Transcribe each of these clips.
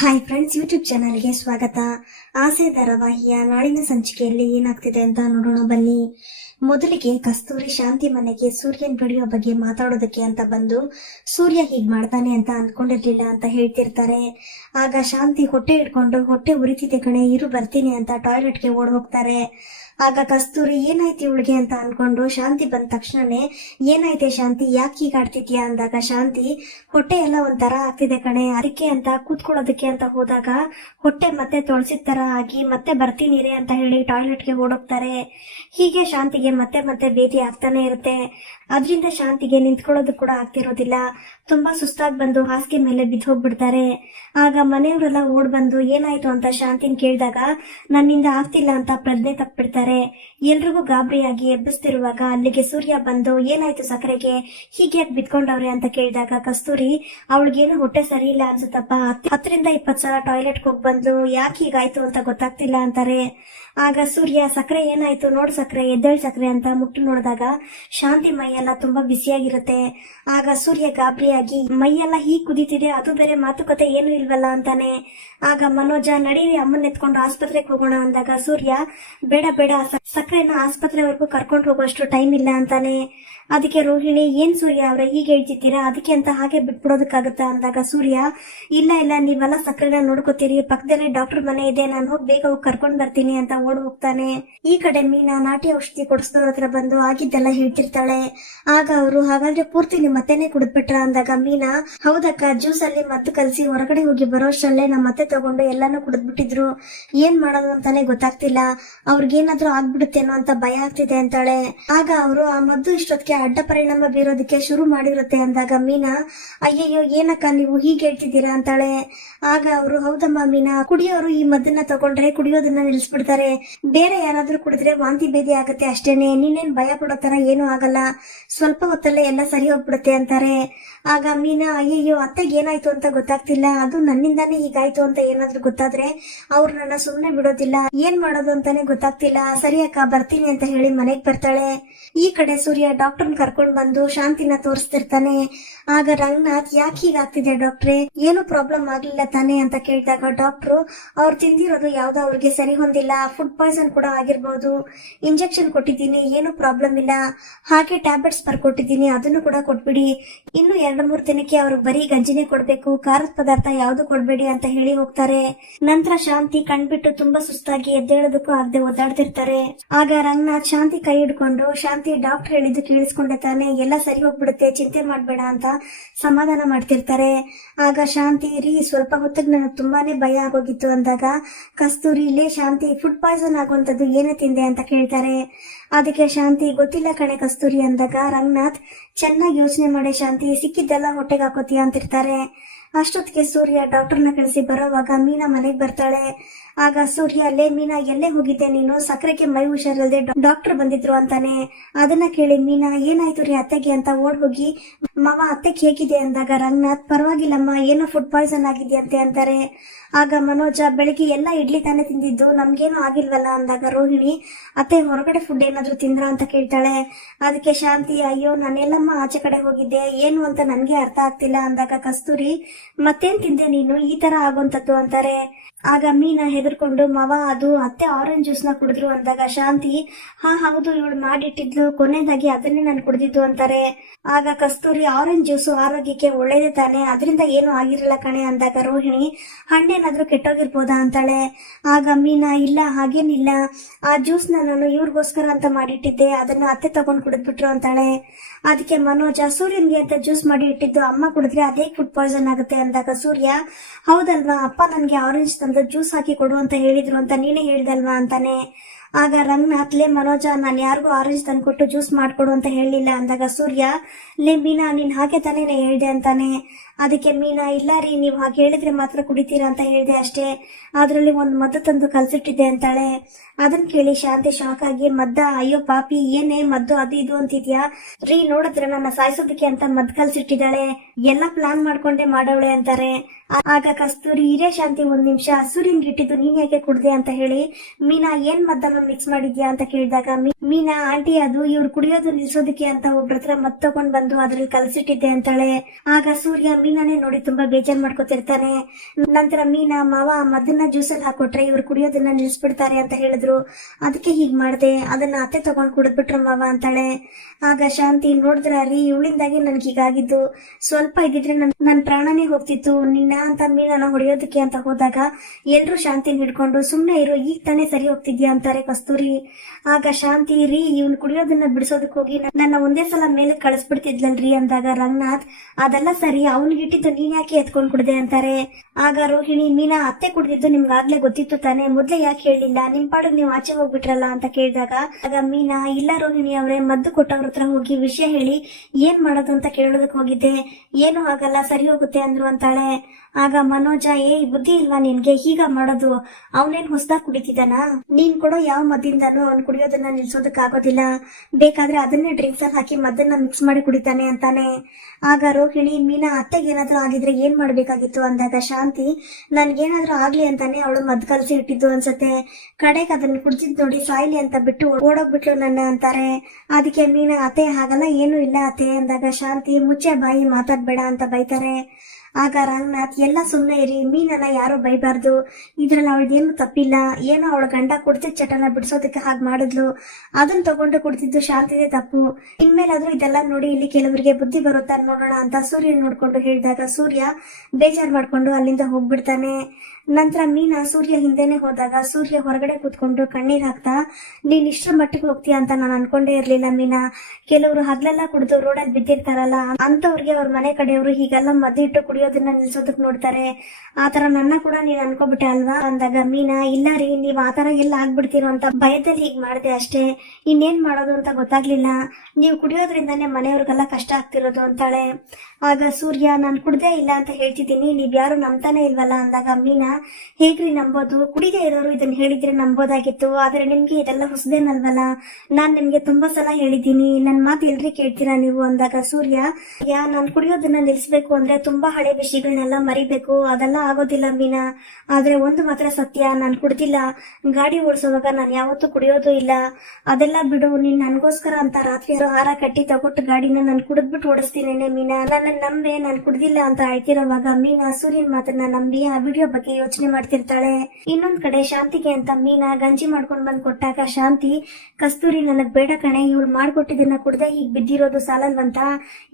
Hi friends YouTube ಚಾನಲ್ಗೆ ಸ್ವಾಗತ. ಆಸೆ ಧಾರಾವಾಹಿಯ ನಾಳಿನ ಸಂಚಿಕೆಯಲ್ಲಿ ಏನಾಗ್ತಿದೆ ಅಂತ ನೋಡೋಣ ಬನ್ನಿ. ಮೊದಲಿಗೆ ಕಸ್ತೂರಿ ಶಾಂತಿ ಮನೆಗೆ ಸೂರ್ಯನ್ ಬಿಡಿಯೋ ಬಗ್ಗೆ ಮಾತಾಡೋದಕ್ಕೆ ಅಂತ ಬಂದು ಸೂರ್ಯ ಹೀಗ್ ಮಾಡ್ತಾನೆ ಅಂತ ಅನ್ಕೊಂಡಿರ್ಲಿಲ್ಲ ಅಂತ ಹೇಳ್ತಿರ್ತಾರೆ. ಆಗ ಶಾಂತಿ ಹೊಟ್ಟೆ ಇಟ್ಕೊಂಡು ಹೊಟ್ಟೆ ಉರಿತಿದೆ ಕಣೆ, ಇರು ಬರ್ತೀನಿ ಅಂತ ಟಾಯ್ಲೆಟ್ಗೆ ಓಡ್ ಹೋಗ್ತಾರೆ ಆಗ ಕಸ್ತೂರಿ, ಏನಾಯ್ತು ಇವಳಿಗೆ? ಅಂತ ಅನ್ಕೊಂಡು ಶಾಂತಿ ಬಂದ ತಕ್ಷಣನೇ, ಏನಾಯ್ತೆ ಶಾಂತಿ, ಯಾಕೆ ಹೀಗಾಡ್ತಿದ್ಯಾ ಅಂದಾಗ ಶಾಂತಿ, ಹೊಟ್ಟೆ ಎಲ್ಲ ಒಂಥರ ಆಗ್ತಿದೆ ಕಣೆ, ಅದಕ್ಕೆ ಅಂತ ಕೂತ್ಕೊಳ್ಳೋದಕ್ಕೆ ಅಂತ ಹೋದಾಗ ಹೊಟ್ಟೆ ಮತ್ತೆ ತೊಳಸಿದ ತರ ಆಗಿ ಮತ್ತೆ ಬರ್ತೀನಿ ಅಂತ ಹೇಳಿ ಟಾಯ್ಲೆಟ್ಗೆ ಓಡೋಗ್ತಾರೆ. ಹೀಗೆ ಶಾಂತಿಗೆ ಮತ್ತೆ ಮತ್ತೆ ಭೇಟಿ ಆಗ್ತಾನೆ ಇರುತ್ತೆ. ಅದರಿಂದ ಶಾಂತಿಗೆ ನಿಂತ್ಕೊಳ್ಳೋದು ಕೂಡ ಆಗ್ತಿರೋದಿಲ್ಲ. ತುಂಬಾ ಸುಸ್ತಾಗಿ ಬಂದು ಹಾಸಿಗೆ ಮೇಲೆ ಬಿದ್ದು ಹೋಗ್ಬಿಡ್ತಾರೆ. ಆಗ ಮನೆಯವರೆಲ್ಲ ಓಡ್ ಬಂದು ಏನಾಯ್ತು ಅಂತ ಶಾಂತಿನ ಕೇಳಿದಾಗ, ನನ್ನಿಂದ ಆಗ್ತಿಲ್ಲ ಅಂತ ಪ್ರಜ್ಞೆ ತಪ್ಪಿಡ್ತಾರೆ. ಎಲ್ರಿಗೂ ಗಾಬರಿಯಾಗಿ ಎಬ್ಬಿಸ್ತಿರುವಾಗ ಅಲ್ಲಿಗೆ ಸೂರ್ಯ ಬಂದು, ಏನಾಯ್ತು ಸಕ್ಕರೆಗೆ? ಹೀಗೆ ಯಾಕೆ ಬಿದ್ಕೊಂಡವ್ರೆ? ಅಂತ ಕೇಳಿದಾಗ, ಕಸ್ತೂರಿ, ಅವಳಿಗೇನು ಹೊಟ್ಟೆ ಸರಿ ಇಲ್ಲ ಅನ್ಸುತ್ತಪ್ಪ. ಹತ್- ಹತ್ತರಿಂದ ಇಪ್ಪತ್ತು ಸಲ ಟಾಯ್ಲೆಟ್ ಹೋಗಿ ಬಂದು ಯಾಕೆ ಹೀಗಾಯ್ತು ಅಂತ ಗೊತ್ತಾಗ್ತಿಲ್ಲ ಅಂತಾರೆ. ಆಗ ಸೂರ್ಯ, ಸಕ್ಕರೆ ಏನಾಯ್ತು? ನೋಡ್ ಸಕ್ಕರೆ, ಎದ್ದೇಳ್ ಸಕ್ಕರೆ ಅಂತ ಮುಟ್ಟು ನೋಡಿದಾಗ, ಶಾಂತಿ ಮೈಯೆಲ್ಲ ತುಂಬಾ ಬಿಸಿಯಾಗಿರುತ್ತೆ ಆಗ ಸೂರ್ಯ ಗಾಬರಿಯಾಗಿ, ಮೈಯೆಲ್ಲ ಹೀಗ್ ಕುದೀತಿದೆ, ಅದು ಬೇರೆ ಮಾತುಕತೆ ಏನು ಇಲ್ವಲ್ಲ ಅಂತಾನೆ. ಆಗ ಮನೋಜ, ನಡೀರಿ, ಅಮ್ಮನ್ ಎತ್ಕೊಂಡು ಆಸ್ಪತ್ರೆಗೆ ಹೋಗೋಣ ಅಂದಾಗ, ಸೂರ್ಯ, ಬೇಡ ಬೇಡ ಸಕ್ಕರೆನ ಆಸ್ಪತ್ರೆವರೆಗೂ ಕರ್ಕೊಂಡು ಹೋಗೋಷ್ಟು ಟೈಮ್ ಇಲ್ಲ ಅಂತಾನೆ. ಅದಕ್ಕೆ ರೋಹಿಣಿ, ಏನ್ ಸೂರ್ಯ ಅವ್ರ, ಹೀಗೆ ಹೇಳ್ತಿದ್ದೀರಾ? ಅದಕ್ಕೆ ಅಂತ ಹಾಗೆ ಬಿಟ್ಬಿಡೋದಕ್ಕಾಗುತ್ತಾ? ಅಂದಾಗ, ಸೂರ್ಯ, ಇಲ್ಲ ಇಲ್ಲ, ನೀವೆಲ್ಲ ಸಕ್ಕರೆನ ನೋಡ್ಕೋತೀರಿ. ಪಕ್ಕದಲ್ಲಿ ಡಾಕ್ಟರ್ ಮನೆ ಇದೆ. ನಾನು ಹೋಗಿ ಬೇಗ ಹೋಗಿ ಕರ್ಕೊಂಡ್ ಬರ್ತೀನಿ ಅಂತ ಓಡ್ ಹೋಗ್ತಾನೆ. ಈ ಕಡೆ ಮೀನಾ ನಾಟಿ ಔಷಧಿ ಕೊಡಿಸ್ದವ್ರ ಹತ್ರ ಬಂದು ಆಗಿದ್ದೆಲ್ಲ ಹೇಳ್ತಿರ್ತಾಳೆ. ಆಗ ಅವರು, ಹಾಗಾದ್ರೆ ಪೂರ್ತಿ ನಿಮ್ ಮತ್ತೆನೆ ಕುಡಿದ್ಬಿಟ್ರ? ಅಂದಾಗ ಮೀನಾ, ಹೌದಕ್ಕ ಜ್ಯೂಸ್ ಅಲ್ಲಿ ಮದ್ದು ಕಲಸಿ ಹೊರಗಡೆ ಹೋಗಿ ಬರೋಷ್ಟರಲ್ಲೇ ನಮ್ಮ ಮತ್ತೆ ತಗೊಂಡು ಎಲ್ಲಾನು ಕುಡಿದ್ಬಿಟ್ಟಿದ್ರು. ಏನ್ ಮಾಡೋದು ಅಂತಾನೆ ಗೊತ್ತಾಗ್ತಿಲ್ಲ. ಅವ್ರಿಗೇನಾದ್ರೂ ಆಗ್ಬಿಡುತ್ತೇನೋ ಅಂತ ಭಯ ಆಗ್ತಿದೆ ಅಂತಾಳೆ. ಆಗ ಅವರು ಆ ಮದ್ದು ಇಷ್ಟೊತ್ತಿಗೆ ಅಡ್ಡ ಪರಿಣಾಮ ಬೀರೋದಕ್ಕೆ ಶುರು ಮಾಡಿರುತ್ತೆ ಅಂದಾಗ ಮೀನಾ, ಅಯ್ಯಯ್ಯೋ, ಏನಕ್ಕ ನೀವು ಹೀಗೆ ಹೇಳ್ತಿದ್ದೀರಾ? ಅಂತಾಳೆ. ಆಗ ಅವರು, ಹೌದಮ್ಮ ಮೀನಾ, ಕುಡಿಯೋರು ಈ ಮದ್ದನ್ನ ತಗೊಂಡ್ರೆ ಕುಡಿಯೋದನ್ನ ನಿಲ್ಲಿಸ್ಬಿಡ್ತಾರೆ. ಬೇರೆ ಯಾರಾದ್ರೂ ಕುಡಿದ್ರೆ ವಾಂತಿ ಭೇದಿ ಆಗುತ್ತೆ ಅಷ್ಟೇನೆ. ನೀನೇನ್ ಭಯ ಪಡೋ ತರ ಏನೂ ಆಗಲ್ಲ. ಸ್ವಲ್ಪ ಹೊತ್ತಲ್ಲೇ ಎಲ್ಲ ಸರಿ ಹೋಗ್ಬಿಡುತ್ತೆ ಅಂತಾರೆ. ಆಗ ಮೀನಾ, ಅಯ್ಯಯ್ಯೋ, ಅತ್ತೆಗೆ ಏನಾಯ್ತು ಅಂತ ಗೊತ್ತಾಗ್ತಿಲ್ಲ. ಅದು ನನ್ನಿಂದಾನೇ ಹೀಗಾಯ್ತು ಅಂತ ಏನಾದ್ರೂ ಗೊತ್ತಾದ್ರೆ ಅವ್ರು ನನ್ನ ಸುಮ್ನೆ ಬಿಡೋದಿಲ್ಲ. ಏನ್ ಮಾಡೋದು ಅಂತಾನೆ ಗೊತ್ತಾಗ್ತಿಲ್ಲ. ಸರಿ ಅಕ್ಕ, ಬರ್ತೀನಿ ಅಂತ ಹೇಳಿ ಮನೆಗ್ ಬರ್ತಾಳೆ. ಈ ಕಡೆ ಸೂರ್ಯ ಡಾಕ್ಟರ್ನ ಕರ್ಕೊಂಡ್ ಬಂದು ಶಾಂತಿನ ತೋರಿಸ್ತಿರ್ತಾನೆ. ಆಗ ರಂಗನಾಥ್, ಯಾಕೆ ಹೀಗಾಗ್ತಿದೆ ಡಾಕ್ಟ್ರೆ? ಏನು ಪ್ರಾಬ್ಲಮ್ ಆಗ್ಲಿಲ್ಲ ತಾನೆ ಅಂತ ಕೇಳಿದಾಗ ಡಾಕ್ಟ್ರು, ಅವ್ರು ತಿಂದಿರೋದು ಯಾವ್ದೋ ಅವ್ರಿಗೆ ಸರಿ ಹೊಂದಿಲ್ಲ. ಫುಡ್ ಪಾಯ್ಸನ್ ಕೂಡ ಆಗಿರ್ಬೋದು. ಇಂಜೆಕ್ಷನ್ ಕೊಟ್ಟಿದ್ದೀನಿ, ಏನು ಪ್ರಾಬ್ಲಮ್ ಇಲ್ಲ. ಹಾಗೆ ಟ್ಯಾಬ್ಲೆಟ್ಸ್ ಬರ್ಕೊಟ್ಟಿದ್ದೀನಿ, ಅದನ್ನು ಕೂಡ ಕೊಟ್ಬಿಡಿ. ಇನ್ನು ಎರಡು ಮೂರು ದಿನಕ್ಕೆ ಅವ್ರಿಗೆ ಬರೀ ಗಂಜಿನೇ ಕೊಡ್ಬೇಕು, ಖಾರದ ಪದಾರ್ಥ ಯಾವ್ದು ಕೊಡ್ಬೇಡಿ ಅಂತ ಹೇಳಿ ಹೋಗ್ತಾರೆ. ನಂತರ ಶಾಂತಿ ಕಣ್ಬಿಟ್ಟು ತುಂಬಾ ಸುಸ್ತಾಗಿ ಎದ್ದೇಳೋದಕ್ಕೂ ಆಗದೆ ಒದ್ದಾಡ್ತಿರ್ತಾರೆ. ಆಗ ರಂಗನಾಥ್ ಶಾಂತಿ ಕೈ ಹಿಡ್ಕೊಂಡು, ಶಾಂತಿ, ಡಾಕ್ಟರ್ ಹೇಳಿದ್ದು ಕೇಳಿಸ್ಕೊಂಡೆ ತಾನೆ, ಎಲ್ಲ ಸರಿ ಹೋಗ್ಬಿಡುತ್ತೆ, ಚಿಂತೆ ಮಾಡ್ಬೇಡ ಅಂತ ಸಮಾಧಾನ ಮಾಡ್ತಿರ್ತಾರೆ. ಆಗ ಶಾಂತಿ, ರೀ, ಸ್ವಲ್ಪ ಹೊತ್ತಿಗೆ ನನಗೆ ತುಂಬಾನೇ ಭಯ ಆಗೋಗಿತ್ತು ಅಂದಾಗ ಕಸ್ತೂರಿ ಶಾಂತಿ ಫುಡ್ ಪಾಯ್ಸನ್ ಆಗುವಂತದ್ದು ಏನೇ ತಿಂದೆ? ಅಂತ ಕೇಳ್ತಾರೆ. ಅದಕ್ಕೆ ಶಾಂತಿ ಗೊತ್ತಿಲ್ಲ ಕಣೆ ಕಸ್ತೂರಿ ಅಂದಾಗ, ರಂಗನಾಥ್, ಚೆನ್ನಾಗಿ ಯೋಚನೆ ಮಾಡಿ ಶಾಂತಿ, ಸಿಕ್ಕಿದ್ದೆಲ್ಲ ಹೊಟ್ಟೆಗೆ ಹಾಕೋತೀಯ? ಅಂತಿರ್ತಾರೆ. ಅಷ್ಟೊತ್ತಿಗೆ ಸೂರ್ಯ ಡಾಕ್ಟರ್ನ ಕಳಿಸಿ ಬರೋವಾಗ ಮೀನಾ ಮನೆಗೆ ಬರ್ತಾಳೆ. ಆಗ ಸೂರ್ಯ ಮೀನಾ, ಎಲ್ಲೇ ಹೋಗಿದ್ದೆ ನೀನು? ಸಕ್ಕರೆಗೆ ಮೈ ಹುಷಾರಲ್ಲದೆ ಡಾಕ್ಟರ್ ಬಂದಿದ್ರು ಅಂತಾನೆ. ಅದನ್ನ ಕೇಳಿ, ಮೀನಾ, ಏನಾಯ್ತು ರೀ ಅತ್ತೆಗೆ? ಅಂತ ಓಡ್ ಹೋಗಿ, ಮಾವ, ಅತ್ತೆಗೆ ಹೇಗಿದೆ? ಅಂದಾಗ, ರಂಗನಾಥ್, ಪರವಾಗಿಲ್ಲಮ್ಮ, ಏನೋ ಫುಡ್ ಪಾಯ್ಸನ್ ಆಗಿದೆಯಂತೆ ಅಂತಾರೆ. ಆಗ ಮನೋಜ, ಬೆಳಿಗ್ಗೆ ಎಲ್ಲ ಇಡ್ಲಿ ತಾನೆ ತಿಂದಿದ್ದು? ನಮ್ಗೇನು ಆಗಿಲ್ವಲ್ಲ? ಅಂದಾಗ ರೋಹಿಣಿ, ಅತ್ತೆ, ಹೊರಗಡೆ ಫುಡ್ ಏನಾದ್ರೂ ತಿಂದ್ರ? ಅಂತ ಕೇಳ್ತಾಳೆ. ಅದಕ್ಕೆ, ಶಾಂತಿ, ಅಯ್ಯೋ, ನಾನೆಲ್ಲಮ್ಮ ಆಚೆ ಕಡೆ ಹೋಗಿದ್ದೆ. ಏನು ಅಂತ ನನ್ಗೆ ಅರ್ಥ ಆಗ್ತಿಲ್ಲ ಅಂದಾಗ, ಕಸ್ತೂರಿ, ಮತ್ತೇನ್ ತಿಂದೆ ನೀನು? ಈ ತರ ಆಗೋಂತದ್ದು ಅಂತಾರೆ. ಆಗ ಮೀನ ಹೆದರ್ಕೊಂಡು, ಮವ, ಅದು ಅತ್ತೆ ಆರೆಂಜ್ ಜ್ಯೂಸ್ನ ಕುಡಿದ್ರು ಅಂದಾಗ ಶಾಂತಿ, ಹಾ, ಹೌದು, ಇವಳು ಮಾಡಿಟ್ಟಿದ್ಲು ಕೊನೆಯದಾಗಿ ಅದನ್ನೇ ನಾನು ಕುಡಿದಿದ್ದು ಅಂತಾರೆ. ಆಗ ಕಸ್ತೂರಿ ಆರೆಂಜ್ ಜ್ಯೂಸ್ ಆರೋಗ್ಯಕ್ಕೆ ಒಳ್ಳೇದೇ ತಾನೆ ಅದರಿಂದ ಏನು ಆಗಿರಲ್ಲ ಕಣೆ ಅಂದಾಗ ರೋಹಿಣಿ, ಹಣ್ಣೇನಾದ್ರೂ ಕೆಟ್ಟೋಗಿರ್ಬೋದಾ? ಅಂತಾಳೆ. ಆಗ ಮೀನಾ, ಇಲ್ಲ, ಹಾಗೇನಿಲ್ಲ. ಆ ಜ್ಯೂಸ್ನ ನಾನು ಇವ್ರಿಗೋಸ್ಕರ ಅಂತ ಮಾಡಿಟ್ಟಿದ್ದೆ, ಅದನ್ನ ಅತ್ತೆ ತಗೊಂಡು ಕುಡಿದ್ಬಿಟ್ರು ಅಂತಾಳೆ. ಅದಕ್ಕೆ ಮನೋಜ, ಸೂರ್ಯನ್ಗೆ ಅಂತ ಜ್ಯೂಸ್ ಮಾಡಿ ಇಟ್ಟಿದ್ದು ಅಮ್ಮ ಕುಡಿದ್ರೆ ಅದೇ ಫುಡ್ ಪಾಯ್ಸನ್ ಆಗುತ್ತೆ ಅಂದಾಗ ಸೂರ್ಯ, ಹೌದಲ್ವಾ, ಅಪ್ಪ ನನಗೆ ಆರೆಂಜ್ ತಂದು ಜ್ಯೂಸ್ ಹಾಕಿ ಕೊಡು ಅಂತ ಹೇಳಿದ್ರು ಅಂತ ನೀನೇ ಹೇಳ್ದಲ್ವಾ ಅಂತಾನೆ. ಆಗ ರಂಗನಾಥ್, ಲೇ ಮನೋಜ, ನಾನು ಯಾರಿಗೂ ಆರೆಂಜ್ ತಂದ್ಕೊಟ್ಟು ಜ್ಯೂಸ್ ಮಾಡ್ಕೊಡು ಅಂತ ಹೇಳಿಲ್ಲ. ಅಂದಾಗ ಸೂರ್ಯ, ಲೇ ಮೀನಾ, ನೀನ್ ಹಾಗೆ ತಾನೇ ಹೇಳ್ದೆ ಅಂತಾನೆ. ಅದಕ್ಕೆ ಮೀನಾ, ಇಲ್ಲ ರೀ, ನೀವು ಹಾಗೆ ಹೇಳಿದ್ರೆ ಮಾತ್ರ ಕುಡಿತೀರಾ ಅಂತ ಹೇಳಿದೆ ಅಷ್ಟೇ. ಅದರಲ್ಲಿ ಒಂದು ಮದ್ದು ತಂದು ಕಲ್ಸಿಟ್ಟಿದ್ದೆ ಅಂತಾಳೆ. ಅದನ್ನ ಕೇಳಿ ಶಾಂತಿ ಶಾಕ್ ಆಗಿ, ಮದ್ದ, ಅಯ್ಯೋ ಪಾಪಿ, ಏನೇ ಮದ್ದು ಅದು ಇದು ಅಂತಿದ್ಯಾ? ರೀ, ನೋಡಿದ್ರೆ ನನ್ನ ಸಾಯಿಸೋದಕ್ಕೆ ಅಂತ ಮದ್ದು ಕಲ್ಸಿಟ್ಟಿದ್ದಾಳೆ. ಎಲ್ಲ ಪ್ಲಾನ್ ಮಾಡ್ಕೊಂಡೆ ಮಾಡವಳೆ ಅಂತಾರೆ. ಆಗ ಕಸ್ತೂರಿ ಹಿರೇ ಶಾಂತಿ ಒಂದ್ ನಿಮಿಷ ಸೂರ್ಯನ್ ಇಟ್ಟಿದ್ದು ನೀನ್ ಯಾಕೆ ಕುಡ್ದೆ ಅಂತ ಹೇಳಿ, ಮೀನಾ, ಏನ್ ಮದ್ದನ್ನ ಮಿಕ್ಸ್ ಮಾಡಿದ್ಯಾ ಅಂತ ಕೇಳಿದಾಗ ಮೀನಾ, ಆಂಟಿ ಅದು, ಇವ್ರು ಕುಡಿಯೋದು ನಿಲ್ಸೋದಕ್ಕೆ ಅಂತ ಒಬ್ರ ಹತ್ರ ಮದ್ದು ತಗೊಂಡ್ ಬಂದು ಅದ್ರಲ್ಲಿ ಕಲ್ಸಿಟ್ಟಿದ್ದೆ ಅಂತಾಳೆ. ಆಗ ಸೂರ್ಯ ಮೀನಾನೇ ನೋಡಿ ತುಂಬಾ ಬೇಜಾರ್ ಮಾಡ್ಕೊತಿರ್ತಾನೆ. ನಂತರ ಮೀನಾ, ಮಾವ ಮದ್ದನ್ನ ಜ್ಯೂಸಲ್ಲಿ ಹಾಕೊಟ್ರೆ ಇವ್ರು ಕುಡಿಯೋದನ್ನ ನಿಲ್ಸ್ಬಿಡ್ತಾರೆ ಅಂತ ಹೇಳಿದ್ರು. ಅದಕ್ಕೆ ಹೀಗ್ ಮಾಡ್ದೆ. ಅದನ್ನ ಅತ್ತೆ ತಗೊಂಡ್ ಕುಡಿದ್ಬಿಟ್ರು ಮಾವ ಅಂತಾಳೆ. ಆಗ ಶಾಂತಿ ನೋಡಿದ್ರ ರೀ, ಇವಳಿಂದಾಗಿ ನನ್ಗೆ ಹೀಗಾಗಿದ್ದು. ಸ್ವಲ್ಪ ಇದ್ದಿದ್ರೆ ನನ್ ಪ್ರಾಣನೇ ಹೋಗ್ತಿತ್ತು. ನಿನ್ನ ಅಂತ ಮೀನನ್ನ ಹೊಡೆಯೋದಕ್ಕೆ ಅಂತ ಹೋದಾಗ ಎಲ್ರು ಶಾಂತಿನ ಹಿಡ್ಕೊಂಡು ಸುಮ್ನೆ ಇರು, ಈಗ ತಾನೇ ಸರಿ ಹೋಗ್ತಿದ್ಯಾ ಅಂತಾರೆ ಕಸ್ತೂರಿ. ಆಗ ಶಾಂತಿ, ರೀ, ಇವ್ನ್ ಕುಡಿಯೋದನ್ನ ಬಿಡಿಸೋದಕ್ ಹೋಗಿ ನನ್ನ ಒಂದೇ ಸಲ ಮೇಲೆ ಕಳಿಸ್ಬಿಡ್ತಿದ್ಲಲ್ರಿ ಅಂದಾಗ ರಂಗನಾಥ್, ಅದೆಲ್ಲ ಸರಿ ಅವ್ನಿಗಿಟ್ಟಿದ್ದು ನೀನ್ ಯಾಕೆ ಎತ್ಕೊಂಡ್ ಕುಡ್ದೆ ಅಂತಾರೆ? ಆಗ ರೋಹಿಣಿ, ಮೀನಾ, ಅತ್ತೆ ಕುಡ್ದಿದ್ದು ನಿಮ್ಗಾಗ್ಲೇ ಗೊತ್ತಿತ್ತು ತಾನೆ. ಮೊದ್ಲೇ ಯಾಕೆ ಹೇಳಿಲ್ಲ? ನಿಮ್ ಪಾಡಿಗೆ ನೀವು ಆಚೆ ಹೋಗ್ಬಿಟ್ರಲ್ಲ? ಅಂತ ಕೇಳಿದಾಗ, ಆಗ ಮೀನಾ, ಇಲ್ಲ ರೋಹಿಣಿ ಅವರೇ, ಮದ್ದು ಕೊಟ್ಟವ್ರ ಹತ್ರ ಹೋಗಿ ವಿಷಯ ಹೇಳಿ ಏನ್ ಮಾಡೋದು ಅಂತ ಕೇಳೋದಕ್ ಹೋಗಿದ್ದೆ. ಏನು ಆಗಲ್ಲ, ಸರಿ ಹೋಗುತ್ತೆ ಅಂದ್ರು ಅಂತಾಳೆ. ಆಗ ಮನೋಜ, ಏ, ಬುದ್ಧಿ ಇಲ್ವಾ ನಿನ್ಗೆ? ಹೀಗ ಮಾಡೋದು? ಅವನೇನ್ ಹೊಸದಾಗ್ ಕುಡಿತಿದ್ದಾನ? ನೀನ್ ಕೊಡೋ ಯಾವ ಮದ್ದಿಂದಾನು ಅವ್ನ್ ಕುಡಿಯೋದನ್ನ ನಿಲ್ಸೋದಕ್ ಆಗೋದಿಲ್ಲ. ಬೇಕಾದ್ರೆ ಅದನ್ನೇ ಡ್ರಿಂಕ್ಸ್ ಅಲ್ಲಿ ಹಾಕಿ ಮದ್ದನ್ನ ಮಿಕ್ಸ್ ಮಾಡಿ ಕುಡಿತಾನೆ ಅಂತಾನೆ. ಆಗ ರೋಹಿಣಿ, ಮೀನಾ, ಅತ್ತೆಗೆ ಏನಾದ್ರೂ ಆಗಿದ್ರೆ ಏನ್ ಮಾಡ್ಬೇಕಾಗಿತ್ತು ಅಂದಾಗ, ಶಾಂತಿ, ನನ್ಗೇನಾದ್ರೂ ಆಗ್ಲಿ ಅಂತಾನೆ ಅವಳು ಮದ್ ಕಲಸಿ ಇಟ್ಟಿದ್ದು ಅನ್ಸತ್ತೆ. ಕಡೆಗೆ ಅದನ್ನ ಕುಡ್ದಿದ್ ನೋಡಿ ಸಾಯ್ಲಿ ಅಂತ ಬಿಟ್ಟು ಓಡೋಗ್ಬಿಟ್ಲು ನನ್ನ ಅಂತಾರೆ. ಅದಕ್ಕೆ ಮೀನಾ, ಅತ್ತೆ, ಹಾಗಲ್ಲ, ಏನು ಇಲ್ಲ ಅತ್ತೆ ಅಂದಾಗ, ಶಾಂತಿ, ಮುಚ್ಚೆ ಬಾಯಿ, ಮಾತಾಡ್ಬೇಡ ಅಂತ ಬೈತಾರೆ. ಆಗ ರಂಗನಾಥ್, ಎಲ್ಲ ಸುಮ್ಮನೆ ಇರಿ, ಮೀನನ್ನ ಯಾರು ಬೈಬಾರ್ದು. ಇದ್ರಲ್ಲಿ ಅವಳದೇನು ತಪ್ಪಿಲ್ಲ. ಏನೋ ಅವಳ ಗಂಡ ಕುಡ್ತಿದ್ ಚಟನ ಬಿಡಿಸೋದಕ್ಕೆ ಹಾಗೆ ಮಾಡಿದ್ಲು. ಅದನ್ನ ತಗೊಂಡು ಕುಡ್ತಿದ್ದು ಶಾಂತಿದೆ ತಪ್ಪು. ಇನ್ಮೇಲಾದ್ರೂ ಇದೆಲ್ಲ ನೋಡಿ ಇಲ್ಲಿ ಕೆಲವರಿಗೆ ಬುದ್ಧಿ ಬರುತ್ತಾ ನೋಡೋಣ ಅಂತ ಸೂರ್ಯ ನೋಡ್ಕೊಂಡು ಹೇಳಿದಾಗ ಸೂರ್ಯ ಬೇಜಾರ್ ಮಾಡ್ಕೊಂಡು ಅಲ್ಲಿಂದ ಹೋಗ್ಬಿಡ್ತಾನೆ. ನಂತರ ಮೀನಾ ಸೂರ್ಯ ಹಿಂದೆನೆ ಹೋದಾಗ ಸೂರ್ಯ ಹೊರಗಡೆ ಕೂತ್ಕೊಂಡು ಕಣ್ಣೀರ್ ಹಾಕ್ತಾ, ನೀನ್ ಇಷ್ಟರ ಮಟ್ಟಿಗೆ ಹೋಗ್ತೀಯ ಅಂತ ನಾನು ಅನ್ಕೊಂಡೇ ಇರ್ಲಿಲ್ಲ ಮೀನಾ. ಕೆಲವರು ಹಗ್ಲೆಲ್ಲ ಕುಡಿದು ರೋಡಲ್ಲಿ ಬಿದ್ದಿರ್ತಾರಲ್ಲ, ಅಂತವ್ರಿಗೆ ಅವ್ರ ಮನೆ ಕಡೆಯವರು ಹೀಗೆಲ್ಲ ಮದ್ದಿಟ್ಟು ಕುಡಿಯೋದನ್ನ ನಿಲ್ಸೋದಕ್ ನೋಡ್ತಾರೆ. ಆತರ ನನ್ನ ಕೂಡ ನೀನ್ ಅನ್ಕೋಬಿಟ್ಟೆ ಅಲ್ವಾ? ಅಂದಾಗ, ಮೀನಾ, ಇಲ್ಲ ರೀ, ನೀವ್ ಆತರ ಎಲ್ಲ ಆಗ್ಬಿಡ್ತೀರೋ ಅಂತ ಭಯದಲ್ಲಿ ಹೀಗ್ ಮಾಡಿದೆ ಅಷ್ಟೇ. ಇನ್ನೇನ್ ಮಾಡೋದು ಅಂತ ಗೊತ್ತಾಗ್ಲಿಲ್ಲ. ನೀವು ಕುಡಿಯೋದ್ರಿಂದಾನೇ ಮನೆಯವ್ರಿಗೆಲ್ಲ ಕಷ್ಟ ಆಗ್ತಿರೋದು, ಅಂತಾಳೆ. ಆಗ, ಸೂರ್ಯ, ನಾನ್ ಕುಡ್ದೇ ಇಲ್ಲ ಅಂತ ಹೇಳ್ತಿದ್ದೀನಿ. ನೀವ್ ಯಾರು ನಂಬ್ತಾನೆ ಇಲ್ವಲ್ಲ? ಅಂದಾಗ, ಮೀನಾ ಹೇಗ್ರಿ ನಂಬೋದು? ಕುಡಿದೇ ಇರೋರು ಇದನ್ನ ಹೇಳಿದ್ರೆ ನಂಬೋದಾಗಿತ್ತು. ಆದ್ರೆ ನಿಮ್ಗೆ ಇದೆಲ್ಲ ಹೊಸದೇನಲ್ವಲ್ಲ? ನಾನ್ ನಿಮ್ಗೆ ತುಂಬಾ ಸಲ ಹೇಳಿದ್ದೀನಿ. ನನ್ ಮಾತು ಎಲ್ರಿ ಕೇಳ್ತೀರಾ ನೀವು? ಅಂದಾಗ, ಸೂರ್ಯ, ಯಾ, ನಾನ್ ಕುಡಿಯೋದನ್ನ ನಿಲ್ಸ್ಬೇಕು ಅಂದ್ರೆ ತುಂಬಾ ಹಳೆ ವಿಷಯಗಳನ್ನೆಲ್ಲ ಮರಿಬೇಕು, ಅದೆಲ್ಲ ಆಗೋದಿಲ್ಲ ಮೀನಾ. ಆದ್ರೆ ಒಂದು ಮಾತ್ರ ಸತ್ಯ, ನಾನ್ ಕುಡ್ದಿಲ್ಲ. ಗಾಡಿ ಓಡಿಸುವಾಗ ನಾನ್ ಯಾವತ್ತೂ ಕುಡಿಯೋದು ಇಲ್ಲ. ಅದೆಲ್ಲ ಬಿಡು, ನೀನ್ ನನ್ಗೋಸ್ಕರ ಅಂತ ರಾತ್ರಿ ಹಾರ ಕಟ್ಟಿ ತಗೊಟ್ಟು ಗಾಡಿನ ನಾನ್ ಕುಡಿದ್ಬಿಟ್ಟು ಓಡಿಸ್ತೀನೇನೆ ಮೀನಾ. ನನ್ನ ನಂಬೆ, ನಾನ್ ಕುಡ್ದಿಲ್ಲ ಅಂತ ಆಯ್ತಿರೋವಾಗ ಮೀನಾ ಸೂರ್ಯನ್ ಮಾತನ್ನ ನಂಬಿ ಆ ವಿಡಿಯೋ ಬಗ್ಗೆ ಯೋಚನೆ ಮಾಡ್ತಿರ್ತಾಳೆ. ಇನ್ನೊಂದ್ ಕಡೆ ಶಾಂತಿಗೆ ಅಂತ ಮೀನಾ ಗಂಜಿ ಮಾಡ್ಕೊಂಡ್ ಬಂದ್ ಕೊಟ್ಟಾಗ ಶಾಂತಿ, ಕಸ್ತೂರಿ, ನನಗ್ ಬೇಡ ಕಣೆ, ಇವಳು ಮಾಡ್ಕೊಟ್ಟಿದ್ದನ್ನ ಕುಡ್ದೆ ಈಗ ಬಿದ್ದಿರೋದು ಸಾಲಲ್ವಂತ?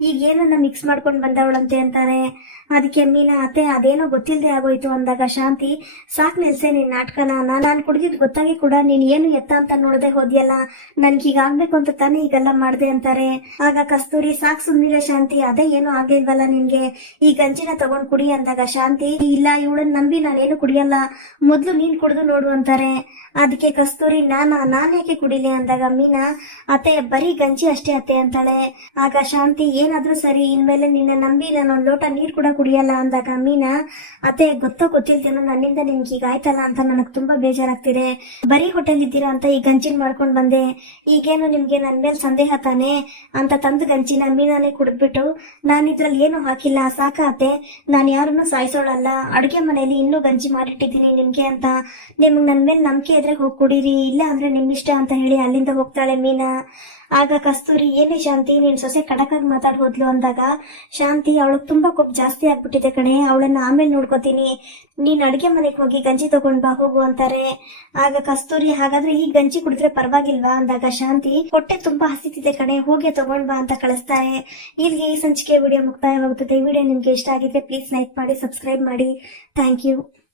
ಈಗ ಏನನ್ನ ಮಿಕ್ಸ್ ಮಾಡ್ಕೊಂಡ್ ಬಂದವಳಂತೆ ಅಂತಾನೆ. ಅದಕ್ಕೆ ಮೀನಾ, ಅತ್ತೆ, ಅದೇನೋ ಗೊತ್ತಿಲ್ಲದೆ ಆಗೋಯ್ತು ಅಂದಾಗ ಶಾಂತಿ, ಸಾಕ್ ನಿಲ್ಸೆ ನಿನ್ ನಾಟಕನ. ನಾನ್ ಕುಡ್ದಿದ್ ಗೊತ್ತಾಗಿ ಕೂಡ ನೀನ್ ಏನು ಎತ್ತ ಅಂತ ನೋಡದೆ ಹೋದ್ಯಲ್ಲ? ನನ್ಗೆ ಈಗ ಆಗ್ಬೇಕು ಅಂತ ತಾನೇ ಈಗೆಲ್ಲ ಮಾಡ್ದೆ ಅಂತಾರೆ. ಆಗ ಕಸ್ತೂರಿ, ಸಾಕ್ ಸುಮ್ನಿರ ಶಾಂತಿ, ಅದೇ ಏನು ಆಗಿಲ್ವಲ್ಲ ನಿನ್ಗೆ? ಈ ಗಂಜಿನ ತಗೊಂಡ್ ಕುಡಿ ಅಂದಾಗ ಶಾಂತಿ ಇಲ್ಲ ಇವಳನ್ನ ನಂಬಿ ನಾನೇನು ಕುಡಿಯಲ್ಲ. ಮೊದ್ಲು ನೀನ್ ಕುಡಿದು ನೋಡು ಅಂತಾರೆ. ಅದಕ್ಕೆ ಕಸ್ತೂರಿ ನಾನಾ ನಾನ್ ಯಾಕೆ ಕುಡಿಲಿ? ಅಂದಾಗ ಮೀನಾ, ಅತ್ತೆ, ಬರೀ ಗಂಜಿ ಅಷ್ಟೇ ಅತ್ತೆ ಅಂತಾಳೆ. ಆಗ ಶಾಂತಿ, ಏನಾದ್ರೂ ಸರಿ, ಇನ್ಮೇಲೆ ನಿನ್ನ ನಂಬಿ ನಾನು ಒಂದ್ ಲೋಟ ನೀರ್ ಕೂಡ ಕುಡಿಯಲ್ಲ ಅಂದಾಗ ಮೀನಾ, ಅತ್ತೆ, ಗೊತ್ತೋ ಗೊತ್ತಿಲ್ದೇನೋ ನನ್ನಿಂದ ನಿನ್ಗೆ ಈಗ ಆಯ್ತಲ್ಲ ಅಂತ ನನಗ್ ತುಂಬಾ ಬೇಜಾರಾಗ್ತಿದೆ. ಬರೀ ಹೋಟೆಲ್ ಇದ್ದೀರಾ ಅಂತ ಈ ಗಂಜಿನ್ ಮಾಡ್ಕೊಂಡ್ ಬಂದೆ. ಈಗೇನು ನಿಮ್ಗೆ ನನ್ ಮೇಲೆ ಸಂದೇಹ ತಾನೆ? ಅಂತ ತಂದು ಗಂಜಿನ ಮೀನಾನೇ ಕುಡಿದ್ಬಿಟ್ಟು, ನಾನು ಇದ್ರಲ್ಲಿ ಏನು ಹಾಕಿಲ್ಲ, ಸಾಕ ಅತ್ತೆ. ನಾನು ಯಾರನ್ನು ಸಾಯಿಸೋಳಲ್ಲ. ಅಡುಗೆ ಮನೆಯಲ್ಲಿ ಇನ್ನೂ ಗಂಜಿ ಮಾಡಿಟ್ಟಿದ್ದೀನಿ ನಿಮ್ಗೆ ಅಂತ. ನಿಮ್ಗೆ ನನ್ ಮೇಲೆ ನಂಬಿಕೆ ಇದ್ರೆ ಹೋಗಿ ಕುಡೀರಿ ಇಲ್ಲ ಅಂದ್ರೆ ನಿಮ್ ಇಷ್ಟ ಅಂತ ಹೇಳಿ ಅಲ್ಲಿಂದ ಹೋಗ್ತಾಳೆ ಮೀನಾ. ಆಗ ಕಸ್ತೂರಿ, ಏನೇ ಶಾಂತಿ, ನೀನ್ ಸೊಸೆ ಕಡಕಾಗಿ ಮಾತಾಡ್ ಹೋದ್ಲು ಅಂದಾಗ ಶಾಂತಿ ಅವಳಗ್ ತುಂಬಾ ಕೊಬ್ಬು ಜಾಸ್ತಿ ಆಗ್ಬಿಟ್ಟಿದೆ ಕಣೆ. ಅವಳನ್ನ ಆಮೇಲೆ ನೋಡ್ಕೋತೀನಿ. ನೀನ್ ಅಡಿಗೆ ಮನೆಗೆ ಹೋಗಿ ಗಂಜಿ ತಗೊಂಡ್ ಬಾ, ಹೋಗು ಅಂತಾರೆ. ಆಗ ಕಸ್ತೂರಿ, ಹಾಗಾದ್ರೆ ಈ ಗಂಜಿ ಕುಡಿದ್ರೆ ಪರವಾಗಿಲ್ವಾ? ಅಂದಾಗ ಶಾಂತಿ, ಹೊಟ್ಟೆ ತುಂಬಾ ಹಸಿತಿದೆ ಕಣೆ, ಹೋಗಿ ತಗೊಂಡ್ ಬಾ ಅಂತ ಕಳಿಸ್ತಾರೆ. ಇಲ್ಲಿಗೆ ಈ ಸಂಚಿಕೆ ವಿಡಿಯೋ ಮುಕ್ತಾಯವಾಗುತ್ತದೆ. ವಿಡಿಯೋ ನಿಮ್ಗೆ ಇಷ್ಟ ಆಗಿದ್ರೆ ಪ್ಲೀಸ್ ಲೈಕ್ ಮಾಡಿ, ಸಬ್ಸ್ಕ್ರೈಬ್ ಮಾಡಿ. Thank you.